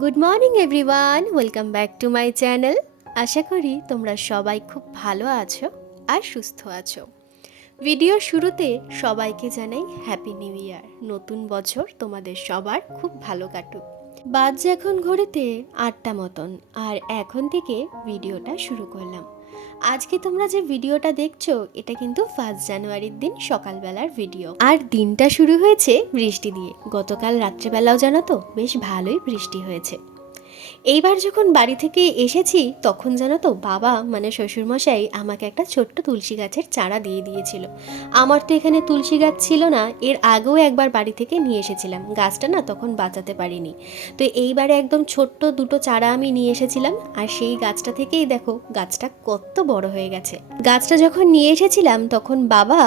Good morning everyone, welcome back to my channel. আশা করি তোমরা সবাই খুব ভালো আছো আর সুস্থ আছো। ভিডিওর শুরুতে সবাইকে জানাই হ্যাপি নিউ ইয়ার। নতুন বছর তোমাদের সবার খুব ভালো কাটুক। বাজছে এখন ঘড়িতে 8টা মতন, আর এখন থেকে ভিডিওটা শুরু করলাম। আজকে তোমরা যে ভিডিওটা দেখছো এটা কিন্তু 1 জানুয়ারির দিন সকালবেলার ভিডিও, আর দিনটা শুরু হয়েছে বৃষ্টি দিয়ে। গতকাল রাত্রেবেলাও জানো তো বেশ ভালোই বৃষ্টি হয়েছে। এইবার যখন বাড়ি থেকে এসেছি তখন জানো তো বাবা মানে শ্বশুরমশাই আমাকে একটা ছোট্ট তুলসী গাছের চারা দিয়ে দিয়েছিল। আমার তো এখানে তুলসী গাছ ছিল না, এর আগেও একবার বাড়ি থেকে নিয়ে এসেছিলাম, গাছটা না তখন বাঁচাতে পারিনি। তো এইবারে একদম ছোট্ট দুটো চারা আমি নিয়ে এসেছিলাম, আর সেই গাছটা থেকেই দেখো গাছটা কত বড় হয়ে গেছে। গাছটা যখন নিয়ে এসেছিলাম তখন বাবা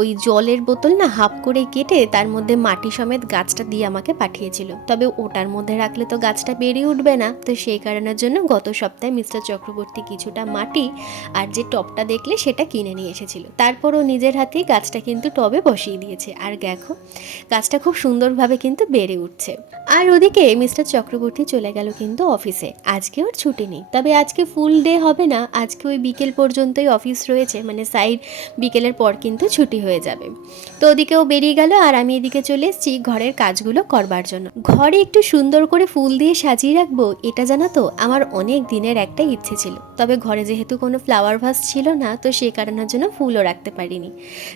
ওই জলের বোতল না হাফ করে কেটে তার মধ্যে মাটি সমেত গাছটা দিয়ে আমাকে পাঠিয়েছিল। তবে ওটার মধ্যে রাখলে তো গাছটা বেড়ে উঠবে না, তো সেই কারণের জন্য গত সপ্তাহে মিস্টার চক্রবর্তী কিছুটা মাটি আর যে টবটা দেখলে সেটা কিনে নিয়ে এসেছিল। তারপরও নিজের হাতেই গাছটা কিন্তু টবে বসিয়ে দিয়েছে, আর দেখো গাছটা খুব সুন্দরভাবে কিন্তু বেড়ে উঠছে। আর ওদিকে মিস্টার চক্রবর্তী চলে গেল কিন্তু অফিসে। আজকে ওর ছুটি নেই, তবে আজকে ফুল ডে হবে না, আজকে ওই বিকেল পর্যন্তই অফিস রয়েছে, মানে সাইড বিকেলের পর কিন্তু ছুটি হয়ে যাবে। তো ওদিকেও বেরিয়ে গেল, আর আমি এদিকে চলে এসেছি ঘরের কাজগুলো করবার জন্য। ঘরে একটু সুন্দর করে ফুল দিয়ে সাজিয়ে রাখবো, এটা জানো তো আমার অনেক দিনের একটা ইচ্ছে ছিল। তবে ঘরে যেহেতু কোনো ফ্লাওয়ার ভাস ছিল না, তো সেই কারণের জন্য ফুলও রাখতে পারিনি।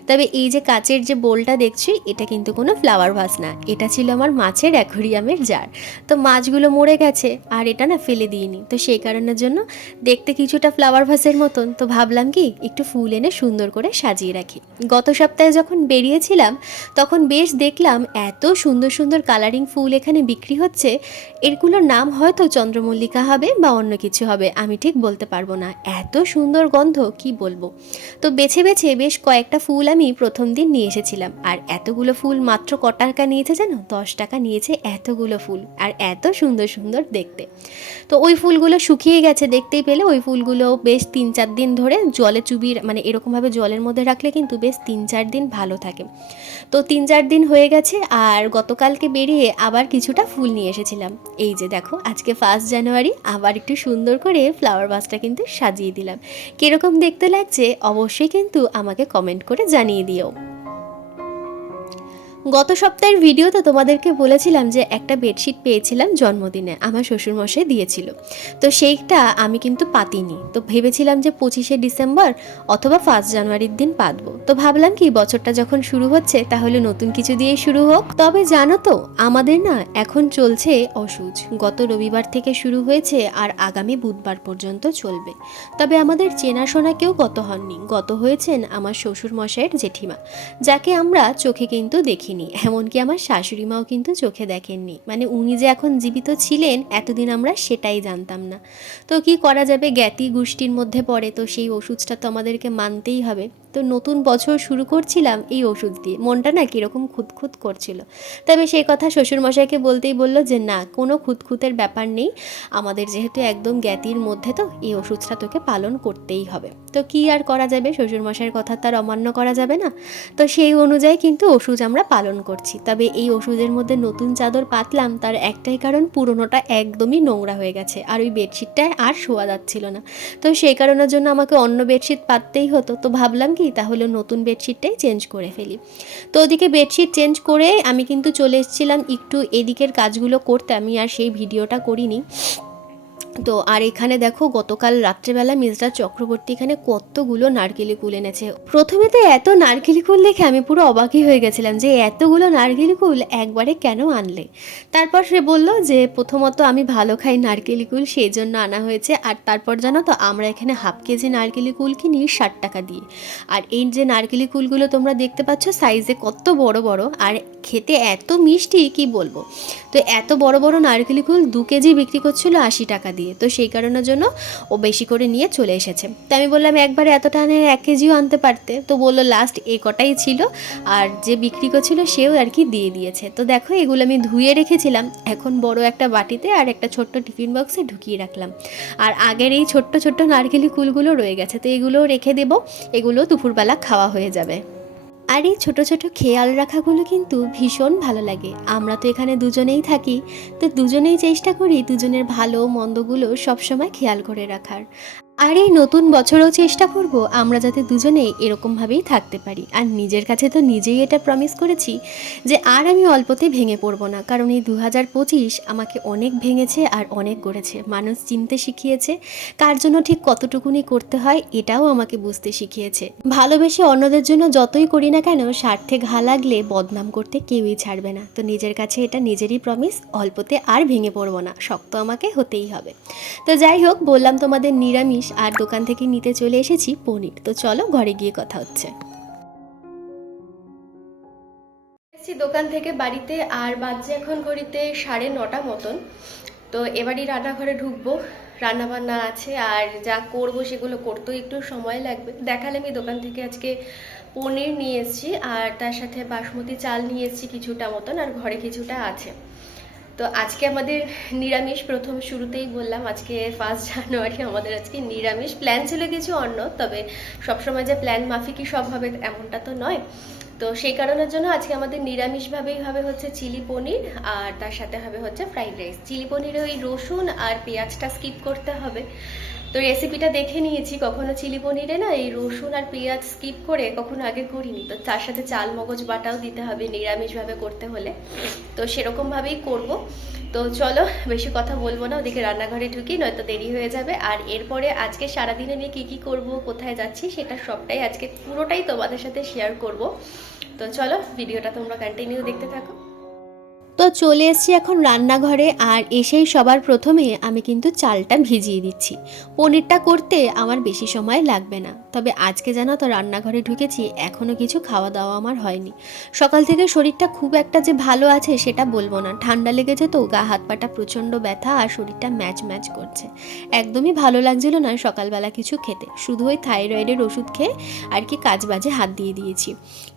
তবে এই যে কাচের যে বোলটা দেখছি এটা কিন্তু কোনো ফ্লাওয়ার ভাস না, এটা ছিল আমার মাছের অ্যাকোয়ারিয়ামের জার। তো মাছগুলো মরে গেছে আর এটা না ফেলে দিইনি, তো সেই কারণের জন্য দেখতে কিছুটা ফ্লাওয়ার ভাসের মতন। তো ভাবলাম কি একটু ফুল এনে সুন্দর করে সাজিয়ে রাখি। গত সপ্তাহে যখন বেরিয়েছিলাম তখন বেশ দেখলাম এত সুন্দর সুন্দর কালারিং ফুল এখানে বিক্রি হচ্ছে। এগুলোর নাম হয়তো চন্দ্রমল্লিকা হবে বা অন্য কিছু হবে, আমি ঠিক বলতে পারবো না। এত সুন্দর গন্ধ কি বলবো। তো বেছে বেছে বেশ কয়েকটা ফুল আমি প্রথম দিন নিয়ে এসেছিলাম, আর এতগুলো ফুল মাত্র ক টাকা নিয়েছে জানো? 10 টাকা নিয়েছে এতগুলো ফুল, আর এত সুন্দর সুন্দর দেখতে। তো ওই ফুলগুলো শুকিয়ে গেছে দেখতেই পেলে। ওই ফুলগুলো বেশ 3-4 দিন ধরে জলে চুবিয়ে মানে এরকমভাবে জলের মধ্যে রাখলে কিন্তু বেশ 3-4 দিন ভালো থাকে। তো 3-4 দিন হয়ে গেছে, আর গতকালকে বেরিয়ে আবার কিছুটা ফুল নিয়ে এসেছিলাম। এই যে দেখো আজকে 1 জানুয়ারি আবার একটু সুন্দর করে ফ্লাওয়ার ভাসটা কিন্তু সাজিয়ে দিলাম। কীরকম দেখতে লাগছে অবশ্যই কিন্তু আমাকে কমেন্ট করে জানিয়ে দিও। গত সপ্তাহের ভিডিওতে তোমাদেরকে বলেছিলাম যে একটা বেডশিট পেয়েছিলাম জন্মদিনে, আমার শ্বশুরমশাই দিয়েছিল। তো সেইটা আমি কিন্তু পাতিনি, তো ভেবেছিলাম যে 25শে ডিসেম্বর অথবা 1 জানুয়ারির দিন পাতবো। তো ভাবলাম কি বছরটা যখন শুরু হচ্ছে তাহলে নতুন কিছু দিয়ে শুরু হোক। তবে জানো তো আমাদের না এখন চলছে অসুজ, গত রবিবার থেকে শুরু হয়েছে আর আগামী বুধবার পর্যন্ত চলবে। তবে আমাদের চেনাশোনা কেউ গত হননি, গত হয়েছেন আমার শ্বশুরমশাইয়ের জেঠিমা, যাকে আমরা চোখে কিন্তু দেখিনি। এমনকি আমার শাশুড়ি মাও কিন্তু চোখে দেখেননি, মানে উনি যে এখন জীবিত ছিলেন এতদিন আমরা সেটাই জানতাম না। তো কি করা যাবে, জ্ঞাতি গোষ্ঠীর মধ্যে পড়ে, তো সেই ওষুধটা তো আমাদেরকে মানতেই হবে। তো নতুন বছর শুরু করছিলাম এই ওষুধ দিয়ে, মনটা না কীরকম খুঁতখুত করছিল। তবে সেই কথা শ্বশুরমশাইকে বলতেই বললো যে না, কোনো খুঁতখুতের ব্যাপার নেই, আমাদের যেহেতু একদম জ্ঞাতির মধ্যে তো এই ওষুধটা তোকে পালন করতেই হবে। তো কি আর করা যাবে, শ্বশুরমশাইয়ের কথা তার অমান্য করা যাবে না। তো সেই অনুযায়ী কিন্তু ওষুধ আমরা পালন করছি। তবে এই ওষুধের মধ্যে নতুন চাদর পাতলাম তার একটাই কারণ, পুরনোটা একদমই নোংরা হয়ে গেছে, আর ওই বেডশিটটায় আর শোয়া যাচ্ছিল না। তো সেই কারণের জন্য আমাকে অন্য বেডশিট পাততেই হতো। তো ভাবলাম কি তাহলে নতুন বেডশিটটাই চেঞ্জ করে ফেলি। তো ওদিকে বেডশিট চেঞ্জ করে আমি কিন্তু চলে এসেছিলাম একটু এদিকের কাজগুলো করতে, আমি আর সেই ভিডিওটা করিনি। তো আর এখানে দেখো গতকাল রাত্রেবেলা মিস্টার চক্রবর্তী এখানে কতগুলো নারকেলি কুল এনেছে। প্রথমে তো এত নারকেলি কুল দেখে আমি পুরো অবাকই হয়ে গেছিলাম যে এতগুলো নারকেলি কুল একবারে কেন আনলে। তারপর সে বলল যে প্রথমত আমি ভালো খাই নারকেলি কুল, সেই জন্য আনা হয়েছে। আর তারপর জানো তো আমরা এখানে হাফ কেজি নারকেলি কুল কিনি 60 টাকা দিয়ে। আর এই যে নারকেলি কুলগুলো তোমরা দেখতে পাচ্ছ সাইজে কত বড় বড়, আর খেতে এত মিষ্টি কি বলবো। তো এত বড় বড় নারকেলি কুল 2 কেজি বিক্রি করছিল 80 টাকা দিয়ে। তো সেই কারণের জন্য ও বেশি করে নিয়ে চলে এসেছে। তো আমি বললাম একবারে এতটা আনে 1 কেজিও আনতে পারতে। তো বললো লাস্ট এই কটাই ছিল, আর যে বিক্রি করছিল সেও আর কি দিয়ে দিয়েছে। তো দেখো এগুলো আমি ধুয়ে রেখেছিলাম, এখন বড় একটা বাটিতে আর একটা ছোট্ট টিফিন বক্সে ঢুকিয়ে রাখলাম। আর আগের এই ছোট্ট ছোট্ট নারকেলি কুলগুলো রয়ে গেছে, তো এগুলোও রেখে দেবো, এগুলো দুপুরবেলা খাওয়া হয়ে যাবে। আর এই ছোটো ছোটো খেয়াল রাখাগুলো কিন্তু ভীষণ ভালো লাগে। আমরা তো এখানে দুজনেই থাকি, তো দুজনেই চেষ্টা করি দুজনের ভালো মন্দগুলো সবসময় খেয়াল করে রাখার। আর এই নতুন বছরেও চেষ্টা করব আমরা যাতে দুজনেই এরকমভাবেই থাকতে পারি। আর নিজের কাছে তো নিজেই এটা প্রমিস করেছি যে আর আমি অল্পতে ভেঙে পড়বো না, কারণ এই 2025 আমাকে অনেক ভেঙেছে আর অনেক গড়েছে। মানুষ চিনতে শিখিয়েছে, কার জন্য ঠিক কতটুকুনি করতে হয় এটাও আমাকে বুঝতে শিখিয়েছে। ভালোবেসে অন্যদের জন্য যতই করি না কেন, স্বার্থে ঘা লাগলে বদনাম করতে কেউই ছাড়বে না। তো নিজের কাছে এটা নিজেরই প্রমিস, অল্পতে আর ভেঙে পড়বো না, শক্ত আমাকে হতেই হবে। তো যাই হোক, বললাম তোমাদের নিরামিষ, আর দোকান থেকে নিতে চলে এসেছি পনির। তো চলো ঘরে গিয়ে কথা হচ্ছে। দোকান থেকে বাড়িতে আর বাজছে এখন ঘড়িতে 9:30 মতন। তো এবারই রান্নাঘরে ঢুকবো, রান্না বান্না আছে আর যা করব সেগুলো করতেও একটু সময় লাগবে। দেখালে আমি দোকান থেকে আজকে পনির নিয়ে এসেছি, আর তার সাথে বাসমতি চাল নিয়ে এসেছি কিছুটা মতন, আর ঘরে কিছুটা আছে। তো আজকে আমাদের নিরামিষ, প্রথম শুরুতেই বললাম আজকে 1 জানুয়ারি আমাদের আজকে নিরামিষ। প্ল্যান ছিল কিছু অন্য, তবে সবসময় যে প্ল্যান মাফিকই সব হবে এমনটা তো নয়। তো সেই কারণের জন্য আজকে আমাদের নিরামিষভাবেই হবে হচ্ছে চিলি পনির, আর তার সাথে হবে হচ্ছে ফ্রাইড রাইস। চিলি পনিরে ওই রসুন আর পেঁয়াজটা স্কিপ করতে হবে। তো রেসিপিটা দেখে নিয়েছি, কখনো চিলি পনিরে না এই রসুন আর পেঁয়াজ স্কিপ করে কখনো আগে করিনি। তো তার সাথে চাল মগজ বাটাও দিতে হবে নিরামিষভাবে করতে হলে, তো সেরকমভাবেই করব। তো চলো বেশি কথা বলবো না, ওদিকে রান্নাঘরে ঢুকি, নয়তো দেরি হয়ে যাবে। আর এরপরে আজকে সারাদিনে আমি কি কি করব, কোথায় যাচ্ছি, সেটা সবটাই আজকে পুরোটাই তোমাদের সাথে শেয়ার করব। তো চলো ভিডিওটা তোমরা কন্টিনিউ দেখতে থাকো। তো চলে এসেছি এখন রান্নাঘরে, আর এসেই সবার প্রথমে আমি কিন্তু চালটা ভিজিয়ে দিচ্ছি। পনিরটা করতে আমার বেশি সময় লাগবে না, তবে আজকে জানো তো রান্নাঘরে ঢুকেছি এখনও কিছু খাওয়া দাওয়া আমার হয়নি। সকাল থেকে শরীরটা খুব একটা যে ভালো আছে সেটা বলবো না, ঠান্ডা লেগেছে তো, গা হাত পাটা প্রচণ্ড ব্যথা আর শরীরটা ম্যাচ ম্যাচ করছে। একদমই ভালো লাগছিল না সকালবেলা কিছু খেতে, শুধু ওই থাইরয়েডের ওষুধ খেয়ে আর কি কাজ বাজে হাত দিয়ে দিয়েছি।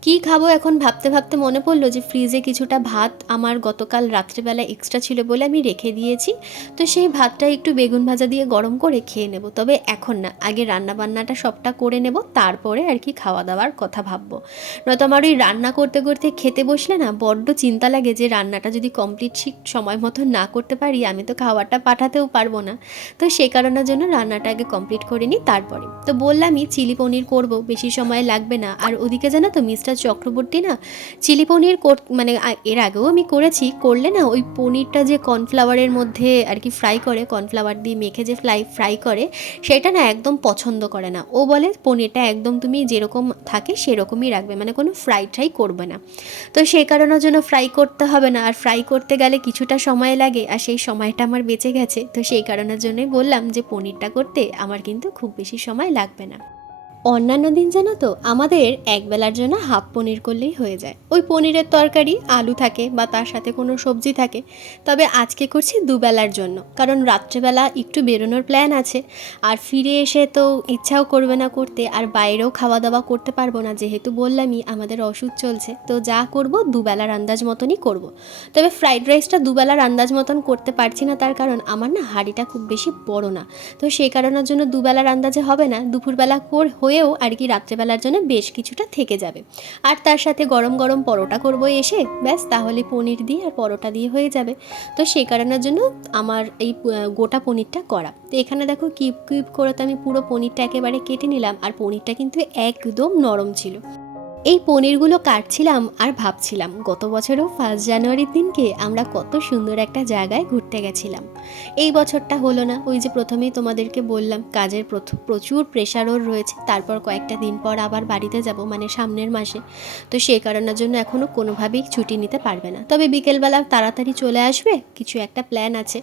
কি খাবো এখন ভাবতে ভাবতে মনে পড়লো যে ফ্রিজে কিছুটা ভাত আমার গতকাল রাত্রেবেলা এক্সট্রা ছিল বলে আমি রেখে দিয়েছি। তো সেই ভাতটা একটু বেগুন ভাজা দিয়ে গরম করে খেয়ে নেব, তবে এখন না, আগে রান্না বান্নাটা সবটা করে নেব, তারপরে আর কি খাওয়া দাওয়ার কথা ভাববো। নয়তো আমার ওই রান্না করতে করতে খেতে বসলে না বড্ড চিন্তা লাগে যে রান্নাটা যদি কমপ্লিট ঠিক সময় মতো না করতে পারি আমি তো খাওয়াটা পাঠাতেও পারবো না। তো সেই কারণের জন্য রান্নাটা আগে কমপ্লিট করে নিই তারপরে। তো বললামই চিলি পনির করব, বেশি সময় লাগবে না। আর ওদিকে জানো তো মিস্টার চক্রবর্তী না চিলি পনির মানে এর আগেও আমি করেছি, করলে না ওই পনিরটা যে কর্নফ্লাওয়ারের মধ্যে আর কি ফ্রাই করে, কর্নফ্লাওয়ার দিয়ে মেখে যে ফ্রাই করে, সেটা না একদম পছন্দ করে না। ও বলে পনিরটা একদম তুমি যেরকম থাকে সেরকমই রাখবে, মানে কোনো ফ্রাই করবে না। তো সেই কারণের জন্য ফ্রাই করতে হবে না, আর ফ্রাই করতে গেলে কিছুটা সময় লাগে, আর সেই সময়টা আমার বেঁচে গেছে। তো সেই কারণের জন্যই বললাম যে পনিরটা করতে আমার কিন্তু খুব বেশি সময় লাগবে না। অন্যান্য দিন জানো তো আমাদের একবেলার জন্য হাফ পনির করলেই হয়ে যায়, ওই পনিরের তরকারি আলু থাকে বা তার সাথে কোনো সবজি থাকে। তবে আজকে করছি দুবেলার জন্য, কারণ রাত্রেবেলা একটু বেরোনোর প্ল্যান আছে, আর ফিরে এসে তো ইচ্ছাও করবে না করতে, আর বাইরেও খাওয়া দাওয়া করতে পারবো না, যেহেতু বললামই আমাদের ওষুধ চলছে। তো যা করব দুবেলার আন্দাজ মতনই করব। তবে ফ্রাইড রাইসটা দুবেলার আন্দাজ মতন করতে পারছি না, তার কারণ আমার না হাঁড়িটা খুব বেশি বড় না। তো সেই কারণের জন্য দুবেলার আন্দাজে হবে না, দুপুরবেলা হয়েও আর কি রাত্রেবেলার জন্য বেশ কিছুটা থেকে যাবে। আর তার সাথে গরম গরম পরোটা করবো এসে, ব্যাস তাহলে পনির দিয়ে আর পরোটা দিয়ে হয়ে যাবে। তো সেই কারণের জন্য আমার এই গোটা পনিরটা করা। তো এখানে দেখো কিউব কিউব করে তো আমি পুরো পনিরটা একেবারে কেটে নিলাম, আর পনিরটা কিন্তু একদম নরম ছিল। এই পনিরগুলো কাটছিলাম আর ভাবছিলাম গত বছরও 1 জানুয়ারির দিনকে আমরা কত সুন্দর একটা জায়গায় ঘুরতে গেছিলাম। এই বছরটা হলো না, ওই যে প্রথমেই তোমাদেরকে বললাম কাজের প্রচুর প্রেশারও রয়েছে, তারপর কয়েকটা দিন পর আবার বাড়িতে যাব, মানে সামনের মাসে। তো সেই কারণের জন্য এখনও কোনোভাবেই ছুটি নিতে পারবে না, তবে বিকেলবেলা তাড়াতাড়ি চলে আসবে, কিছু একটা প্ল্যান আছে।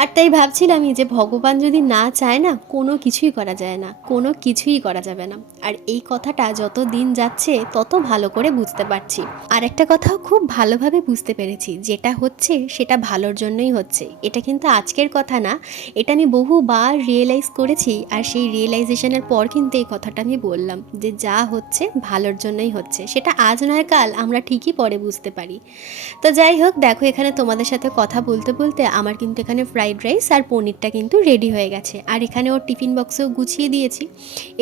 আর তাই ভাবছিলামই যে ভগবান যদি না চায় না কোনো কিছুই করা যায় না, কোনো কিছুই করা যাবে না। আর এই কথাটা যত দিন যাচ্ছে তত ভালো করে বুঝতে পারছি। আর একটা কথাও খুব ভালোভাবে বুঝতে পেরেছি, যেটা হচ্ছে সেটা ভালোর জন্যই হচ্ছে। এটা কিন্তু আজকের কথা না, এটা আমি বহুবার রিয়েলাইজ করেছি, আর সেই রিয়েলাইজেশনের পর কিন্তু এই কথাটা আমি বললাম যে যা হচ্ছে ভালোর জন্যই হচ্ছে, সেটা আজ নয় কাল আমরা ঠিকই পরে বুঝতে পারি। তো যাই হোক, দেখো এখানে তোমাদের সাথে কথা বলতে বলতে আমার কিন্তু এখানে ফ্রাইড রাইস আর পনিরটা কিন্তু রেডি হয়ে গেছে, আর এখানে ওর টিফিন বক্সেও গুছিয়ে দিয়েছি।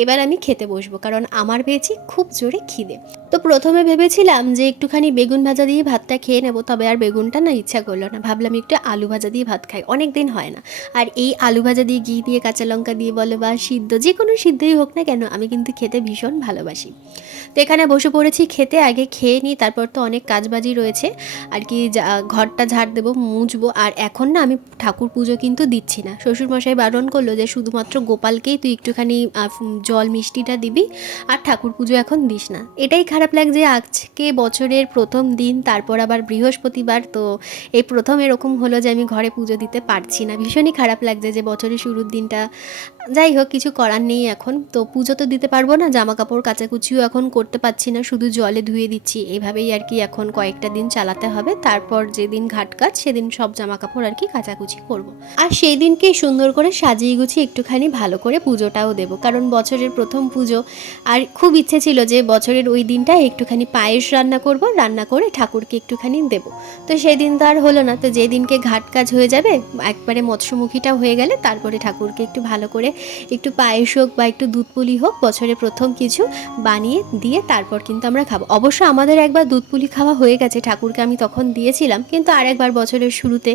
এবার আমি খেতে বসবো, কারণ আমার পেয়েছি খুব জোরে খিদে। তো প্রথমে ভেবেছিলাম যে একটুখানি বেগুন ভাজা দিয়ে ভাতটা খেয়ে নেব, তবে আর বেগুনটা না ইচ্ছা করলো না, ভাবলাম একটু আলু ভাজা দিয়ে ভাত খাই, অনেক দিন হয় না। আর এই আলু ভাজা দিয়ে ঘি দিয়ে কাঁচা লঙ্কা দিয়ে বলো বা সিদ্ধ, যে কোনো সিদ্ধই হোক না কেন, আমি কিন্তু খেতে ভীষণ ভালোবাসি। তো এখানে বসে পড়েছি খেতে, আগে খেয়ে নিই, তারপর তো অনেক কাজবাজি রয়েছে আর কি, ঘরটা ঝাড় দেবো, মুছবো। আর এখন না আমি ঠাকুর পুজো কিন্তু দিচ্ছি না, শ্বশুরমশাই বারণ করলো যে শুধুমাত্র গোপালকেই তুই একটুখানি জল মিষ্টিটা দিবি, আর ঠাকুর পুজো এখন দিস না। এটাই খারাপ লাগছে, আজকে বছরের প্রথম দিন, তারপর আবার বৃহস্পতিবার, তো এই প্রথম এরকম হলো যে আমি ঘরে পুজো দিতে পারছি না, ভীষণই খারাপ লাগছে যে বছরের শুরুর দিনটা। যাই হোক, কিছু করার নেই এখন, তো পুজো তো দিতে পারবো না, জামা কাপড় কাচাকুচিও এখন করতে পারছি না, শুধু জলে ধুয়ে দিচ্ছি, এইভাবেই আর কি এখন কয়েকটা দিন চালাতে হবে। তারপর যেদিন ঘাট কাজ সেদিন সব জামা কাপড় আর কি কাচাকুচি করব। আর সেই দিনকে সুন্দর করে সাজিয়ে গুছিয়ে একটুখানি ভালো করে পুজোটাও দেবো, কারণ বছরের প্রথম পুজো। আর খুব ইচ্ছে ছিল যে বছরের ওই দিনটা একটুখানি পায়েস রান্না করব, রান্না করে ঠাকুরকে একটুখানি দেব। তো সেই দিন তো আর হলো না, তো যেদিনকে ঘাট কাজ হয়ে যাবে, একবারে মৎস্যমুখীটা হয়ে গেলে, তারপরে ঠাকুরকে একটু ভালো করে একটু পায়েস হোক বা একটু দুধ পুলি হোক, বছরের প্রথম কিছু বানিয়ে দিয়ে তারপর কিন্তু আমরা খাবো। অবশ্য আমাদের একবার দুধ পুলি খাওয়া হয়ে গেছে, ঠাকুরকে আমি তখন দিয়েছিলাম, কিন্তু আরেকবার বছরের শুরুতে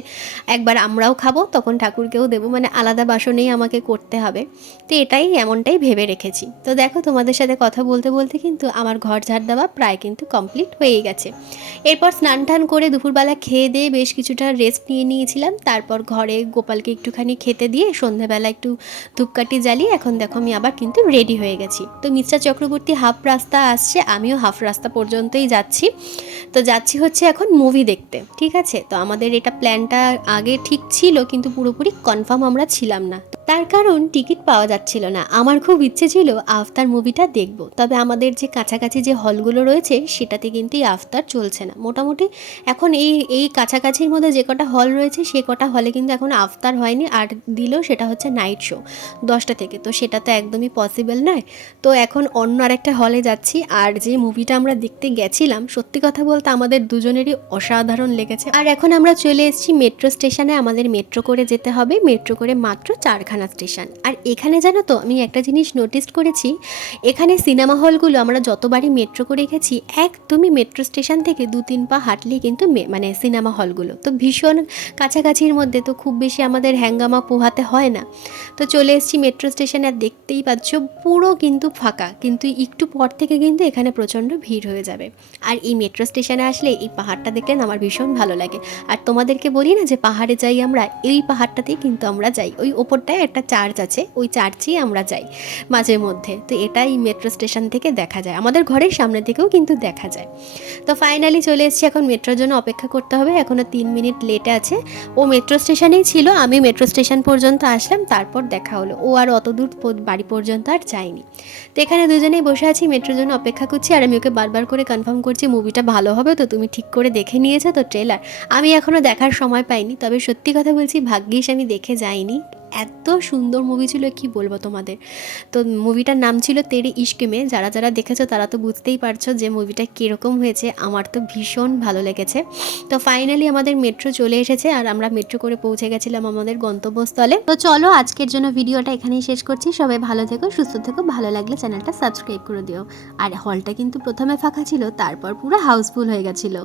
একবার আমরাও খাবো, তখন ঠাকুরকেও দেবো, মানে আলাদা বাসনেই আমাকে করতে হবে। তো এটাই এমনটাই ভেবে রেখেছি। তো দেখো, তোমাদের সাথে কথা বলতে বলতে কিন্তু আমার ঘর ঝাড় দেওয়া প্রায় কিন্তু কমপ্লিট হয়েই গেছে। এরপর স্নান টান করে দুপুরবেলা খেয়ে দিয়ে বেশ কিছুটা রেস্ট নিয়ে নিয়েছিলাম, তারপর ঘরে গোপালকে একটুখানি খেতে দিয়ে সন্ধ্যাবেলা একটু ধূপকাঠি জ্বালিয়ে এখন দেখো আমি আবার কিন্তু রেডি হয়ে গেছি। তো মিস্টার চক্রবর্তী হাফ রাস্তা আসছে, আমিও হাফ রাস্তা পর্যন্তই যাচ্ছি। তো যাচ্ছি হচ্ছে এখন মুভি দেখতে, ঠিক আছে। তো আমাদের এটা প্ল্যানটা আগে ঠিক ছিল, কিন্তু পুরোপুরি কনফার্ম আমরা ছিলাম না, তার কারণ টিকিট পাওয়া যাচ্ছিল না। আমার খুব ইচ্ছে ছিল আফতার মুভিটা দেখব, তবে আমাদের যে কাছাকাছি যে হলগুলো রয়েছে সেটাতে কিন্তু এই আফতার চলছে না। মোটামুটি এখন এই কাছাকাছির মধ্যে যে কটা হল রয়েছে সে কটা হলে কিন্তু এখন আফতার হয়নি, আর দিলেও সেটা হচ্ছে নাইট শো 10টা থেকে, তো সেটা তো একদমই পসিবল নয়। তো এখন অন্য আরেকটা হলে যাচ্ছি। আর যে মুভিটা আমরা দেখতে গেছিলাম, সত্যি কথা বলতে আমাদের দুজনেরই অসাধারণ লেগেছে। আর এখন আমরা চলে এসেছি মেট্রো স্টেশনে, আমাদের মেট্রো করে যেতে হবে, মেট্রো করে মাত্র 4খানা স্টেশন। আর এখানে জানো তো, আমি একটা জিনিস নোটিস করেছি, এখানে সিনেমা হলগুলো আমরা যতবারই মেট্রো করে গেছি, একদমই মেট্রো স্টেশন থেকে 2-3 পা হাঁটলেই কিন্তু মানে সিনেমা হলগুলো, তো ভীষণ কাছাকাছির মধ্যে, তো খুব বেশি আমাদের হ্যাঙ্গামা পোহাতে হয় না। তো চলে এসেছি মেট্রো স্টেশনে, আর দেখতেই পাচ্ছ পুরো কিন্তু ফাঁকা, কিন্তু একটু পর থেকে কিন্তু এখানে প্রচণ্ড ভিড় হয়ে যাবে। আর এই মেট্রো স্টেশনে আসলে এই পাহাড়টা দেখলে না আমার ভীষণ ভালো লাগে। আর তোমাদেরকে বলি না যে পাহাড়ে যাই আমরা, এই পাহাড়টাতেই কিন্তু আমরা যাই, ওই ওপরটায় একটা চার্চ আছে, ওই চার্চেই আমরা যাই মাঝে মধ্যে। তো এটাই মেট্রো স্টেশন থেকে দেখা যায়, আমাদের ঘরের সামনে থেকেও কিন্তু দেখা যায়। তো ফাইনালি চলে এসেছি, এখন মেট্রোর জন্য অপেক্ষা করতে হবে, এখনও 3 মিনিট লেটে আছে। ও মেট্রো স্টেশনেই ছিল, আমি মেট্রো স্টেশন পর্যন্ত আসলাম, তারপর দেখা হলো। ও আর অত দূর বাড়ি পর্যন্ত আর যায়নি। তো এখানে দুজনেই বসে আছি, মেট্রোর জন্য অপেক্ষা করছি। আর আমি ওকে বারবার করে কনফার্ম করছি মুভিটা ভালো হবে তো, তুমি ঠিক করে দেখে নিয়েছো তো ট্রেলার? আমি এখনও দেখার সময় পাইনি, তবে সত্যি কথা বলছি ভাগ্যিস আমি দেখে যাইনি, এত সুন্দর মুভি ছিল কি বলবো তোমাদের। তো মুভিটার নাম ছিল তেরে ইশক মে, যারা যারা দেখেছো তারা তো বুঝতেই পারছো যে মুভিটা কীরকম হয়েছে, আমার তো ভীষণ ভালো লেগেছে। তো ফাইনালি আমাদের মেট্রো চলে এসেছে, আর আমরা মেট্রো করে পৌঁছে গেছিলাম আমাদের গন্তব্যস্থলে। তো চলো আজকের জন্য ভিডিওটা এখানেই শেষ করছি, সবাই ভালো থেকো, সুস্থ থেকো, ভালো লাগলে চ্যানেলটা সাবস্ক্রাইব করে দিও। আর হলটা কিন্তু প্রথমে ফাঁকা ছিল, তারপর পুরো হাউসফুল হয়ে গেছিলো।